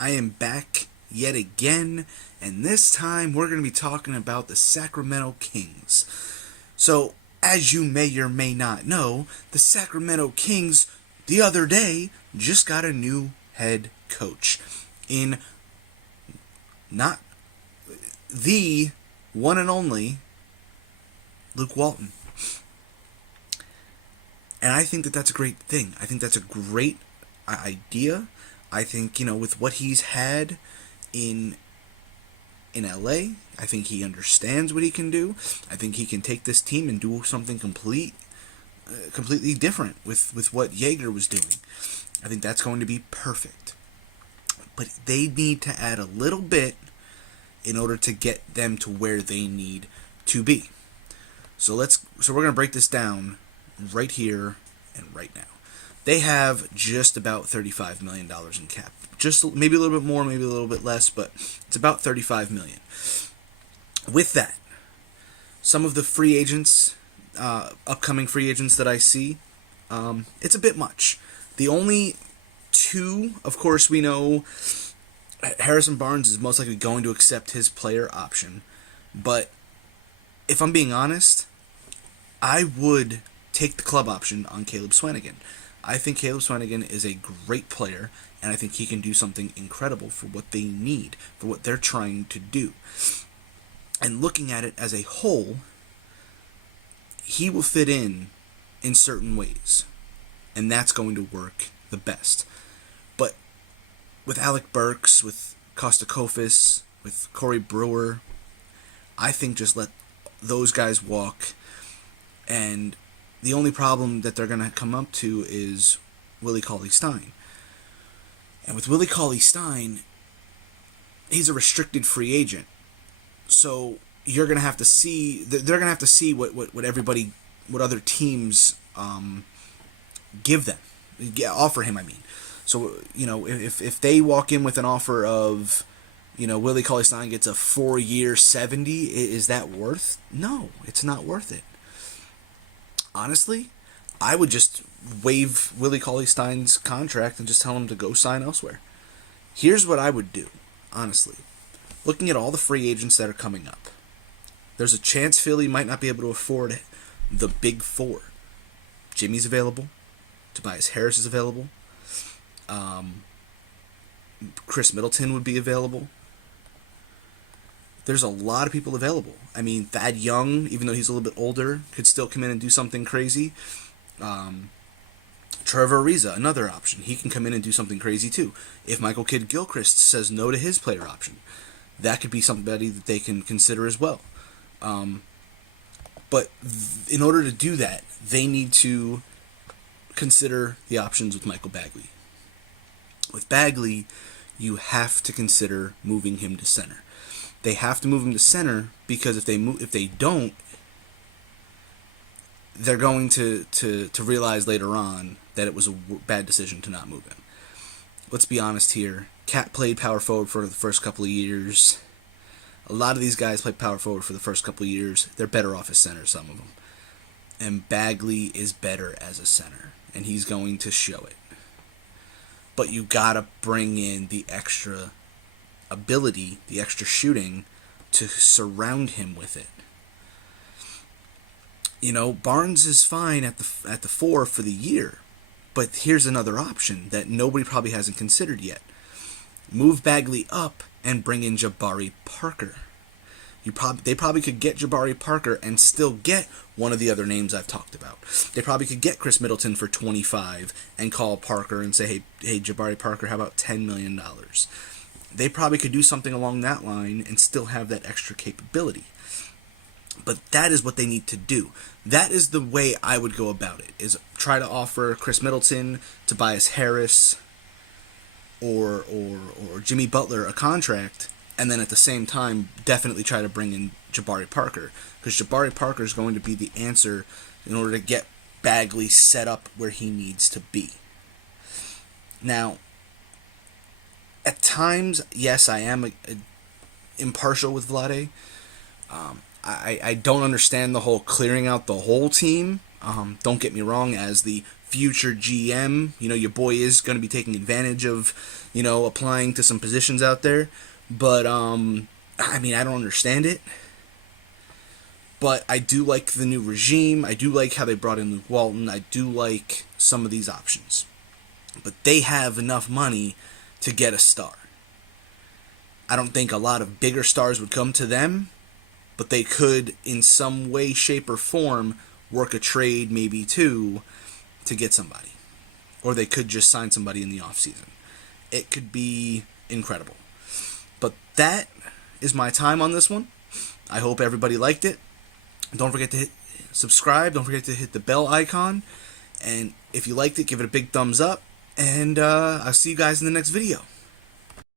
I am back yet again, and this time we're going to be talking about the Sacramento Kings. So, as you may or may not know, the Sacramento Kings the other day just got a new head coach in not the one and only Luke Walton. And I think that that's a great thing. I think that's a great idea. I think, with what he's had in LA, I think he understands what he can do. I think he can take this team and do something completely different with what Yeager was doing. I think that's going to be perfect. But they need to add a little bit in order to get them to where they need to be. So we're going to break this down right here and right now. They have just about $35 million in cap. Just maybe a little bit more, maybe a little bit less, but it's about $35 million. With that, some of the free agents, upcoming free agents that I see, it's a bit much. The only two, of course, we know Harrison Barnes is most likely going to accept his player option. But if I'm being honest, I would take the club option on Caleb Swanigan. I think Caleb Swanigan is a great player, and I think he can do something incredible for what they need, for what they're trying to do. And looking at it as a whole, he will fit in certain ways, and that's going to work the best. But with Alec Burks, with Kostakofis, with Corey Brewer, I think just let those guys walk. And the only problem that they're going to come up to is Willie Cauley-Stein. And with Willie Cauley-Stein, he's a restricted free agent. So you're going to have to see, they're going to have to see what everybody, what other teams give them, offer him, I mean. So, if they walk in with an offer of, Willie Cauley-Stein gets a 4-year $70, is that worth? No, it's not worth it. Honestly, I would just waive Willie Cauley-Stein's contract and just tell him to go sign elsewhere. Here's what I would do, honestly. Looking at all the free agents that are coming up, there's a chance Philly might not be able to afford the big four. Jimmy's available. Tobias Harris is available. Chris Middleton would be available. There's a lot of people available. I mean, Thad Young, even though he's a little bit older, could still come in and do something crazy. Trevor Ariza, another option. He can come in and do something crazy too. If Michael Kidd-Gilchrist says no to his player option, that could be somebody that they can consider as well. But in order to do that, they need to consider the options with Michael Bagley. With Bagley, you have to consider moving him to center. They have to move him to center because if they don't, they're going to realize later on that it was a bad decision to not move him. Let's be honest here. Cat played power forward for the first couple of years. A lot of these guys played power forward for the first couple of years. They're better off as center, some of them. And Bagley is better as a center, and he's going to show it. But you gotta bring in the extra ability, the extra shooting, to surround him with it. Barnes is fine at the 4 for the year, but here's another option that nobody probably hasn't considered yet. Move Bagley up and bring in Jabari Parker. They probably could get Jabari Parker and still get one of the other names I've talked about. They probably could get Chris Middleton for $25 and call Parker and say, hey, Jabari Parker, how about $10 million? They probably could do something along that line and still have that extra capability. But that is what they need to do. That is the way I would go about it, is try to offer Chris Middleton, Tobias Harris, or Jimmy Butler a contract, and then at the same time definitely try to bring in Jabari Parker, because Jabari Parker is going to be the answer in order to get Bagley set up where he needs to be. Now, at times, yes, I am impartial with Vlade. I don't understand the whole clearing out the whole team. Don't get me wrong, as the future GM. You know, your boy is going to be taking advantage of, you know, applying to some positions out there. But, I mean, I don't understand it. But I do like the new regime. I do like how they brought in Luke Walton. I do like some of these options. But they have enough money to get a star. I don't think a lot of bigger stars would come to them, but they could, in some way, shape, or form, work a trade, maybe two, to get somebody. Or they could just sign somebody in the offseason. It could be incredible. But that is my time on this one. I hope everybody liked it. Don't forget to subscribe. Don't forget to hit the bell icon. And if you liked it, give it a big thumbs up. And I'll see you guys in the next video.